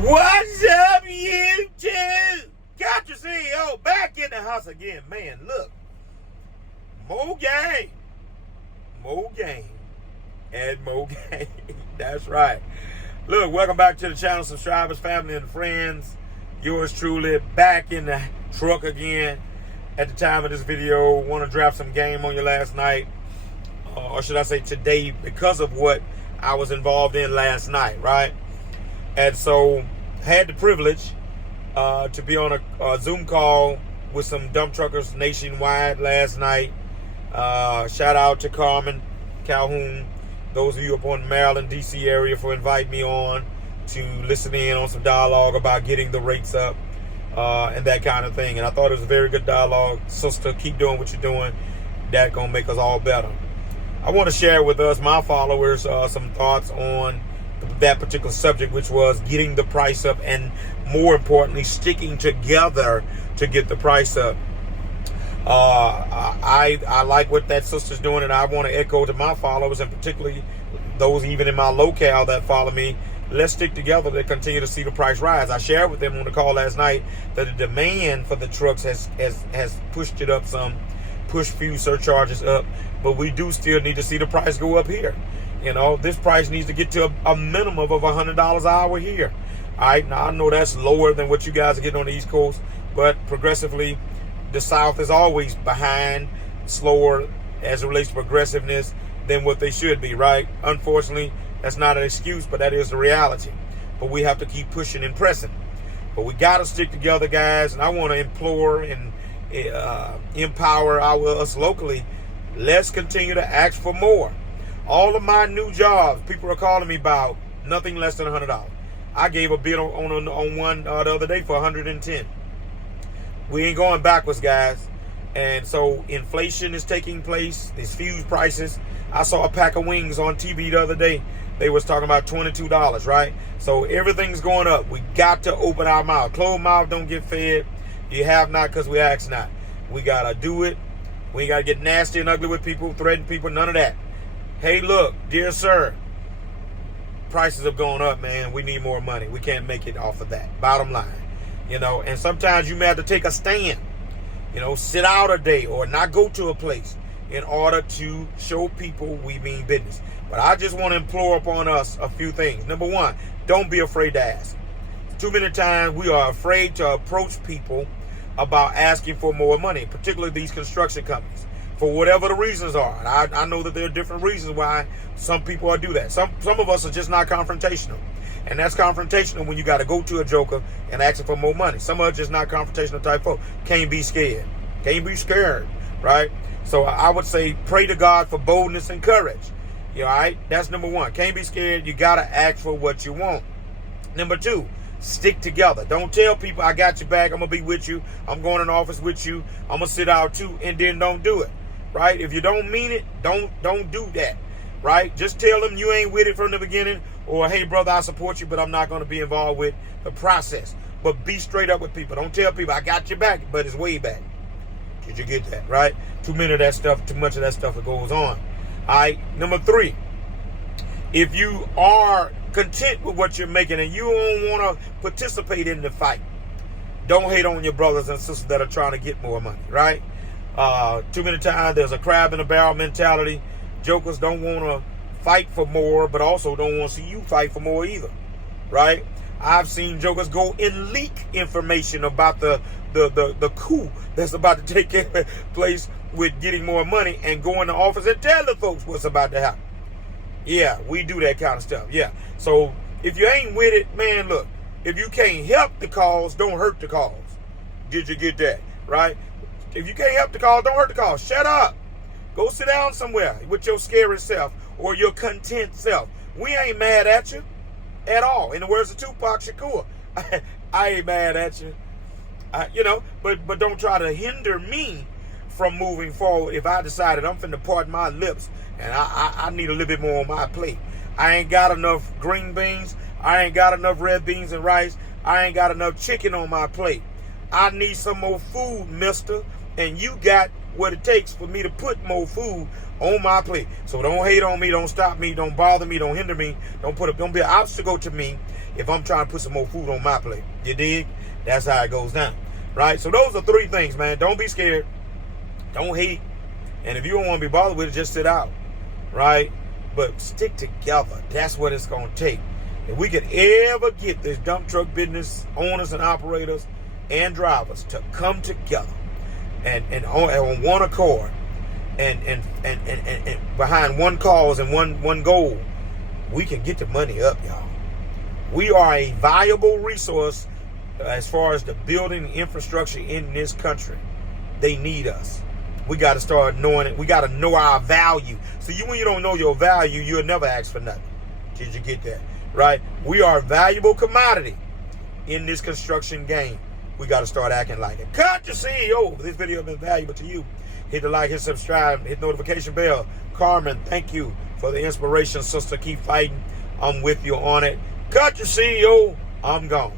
What's up, YouTube? Got your CEO back in the house again. Man, look. More game. And more game. That's right. Look, welcome back to the channel, subscribers, family, and friends. Yours truly, back in the truck again. At the time of this video, want to drop some game on you last night. Or should I say today, because of what I was involved in last night, right? And so, had the privilege to be on a Zoom call with some dump truckers nationwide last night. Shout out to Carmen Calhoun, those of you up on the Maryland, D.C. area, for inviting me on to listen in on some dialogue about getting the rates up and that kind of thing. And I thought it was a very good dialogue. Sister, keep doing what you're doing. That's going to make us all better. I want to share with us, my followers, some thoughts on that particular subject, which was getting the price up and, more importantly, sticking together to get the price up. I like what that sister's doing, and I want to echo to my followers, and particularly those even in my locale that follow me. Let's stick together to continue to see the price rise. I shared with them on the call last night that the demand for the trucks has pushed it up some, pushed fuel surcharges up, but we do still need to see the price go up here. You know, this price needs to get to a minimum of $100 an hour here. All right, now I know that's lower than what you guys are getting on the East Coast, but progressively, the South is always behind, slower as it relates to progressiveness than what they should be, right? Unfortunately, that's not an excuse, but that is the reality. But we have to keep pushing and pressing. But we got to stick together, guys, and I want to implore and empower us locally. Let's continue to ask for more. All of my new jobs, people are calling me about nothing less than $100. I gave a bid on one the other day for $110. We ain't going backwards, guys. And so inflation is taking place. These fuse prices. I saw a pack of wings on TV the other day. They was talking about $22, right? So everything's going up. We got to open our mouth. Closed mouth don't get fed. You have not because we ask not. We got to do it. We ain't got to get nasty and ugly with people, threaten people, none of that. Hey, look, dear sir, prices have gone up, man. We need more money. We can't make it off of that. Bottom line. You know, and sometimes you may have to take a stand, you know, sit out a day or not go to a place in order to show people we mean business. But I just want to implore upon us a few things. Number one, don't be afraid to ask. Too many times we are afraid to approach people about asking for more money, particularly these construction companies, for whatever the reasons are. And I know that there are different reasons why some people do that. Some of us are just not confrontational. And that's confrontational when you got to go to a joker and ask for more money. Some of us just not confrontational type folk. Can't be scared. Can't be scared, right? So I would say pray to God for boldness and courage. You know, all right? That's number one. Can't be scared. You got to ask for what you want. Number two, stick together. Don't tell people, I got your back. I'm going to be with you. I'm going in the office with you. I'm going to sit out too. And then don't do it, right? If you don't mean it, don't do that, right? Just tell them you ain't with it from the beginning. Or, hey, brother, I support you, but I'm not going to be involved with the process. But be straight up with people. Don't tell people, I got your back, but it's way back. Did you get that, right? Too much of that stuff that goes on. All right, number three, if you are content with what you're making and you don't want to participate in the fight, don't hate on your brothers and sisters that are trying to get more money, right? Too many times there's a crab in a barrel mentality. Jokers don't want to fight for more, but also don't want to see you fight for more either, right? I've seen jokers go and leak information about the coup that's about to take place with getting more money and go in the office and tell the folks what's about to happen. Yeah, we do that kind of stuff. Yeah. So if you ain't with it, man, look, if you can't help the cause, don't hurt the cause. Did you get that? Right? If you can't help the cause, don't hurt the cause. Shut up. Go sit down somewhere with your scary self or your content self. We ain't mad at you at all. In the words of Tupac Shakur, I ain't mad at you. You know, but don't try to hinder me from moving forward if I decided I'm finna part my lips and I need a little bit more on my plate. I ain't got enough green beans. I ain't got enough red beans and rice. I ain't got enough chicken on my plate. I need some more food, mister. And you got what it takes for me to put more food on my plate. So don't hate on me, don't stop me, don't bother me, don't hinder me, don't be an obstacle to me if I'm trying to put some more food on my plate. You dig? That's how it goes down. Right? So those are 3 things, man. Don't be scared. Don't hate. And if you don't want to be bothered with it, just sit out. Right? But stick together. That's what it's going to take. If we could ever get this dump truck business owners and operators and drivers to come together and on one accord and behind one cause and one goal, we can get the money up, y'all. We are a valuable resource as far as the building infrastructure in this country. They need us. We got to start knowing it. We got to know our value. So when you don't know your value, you'll never ask for nothing. Did you get that? Right? We are a valuable commodity in this construction game. We got to start acting like it. Cut the CEO. If this video has been valuable to you, hit the like, hit subscribe, hit the notification bell. Carmen, thank you for the inspiration, sister. Keep fighting. I'm with you on it. Cut the CEO. I'm gone.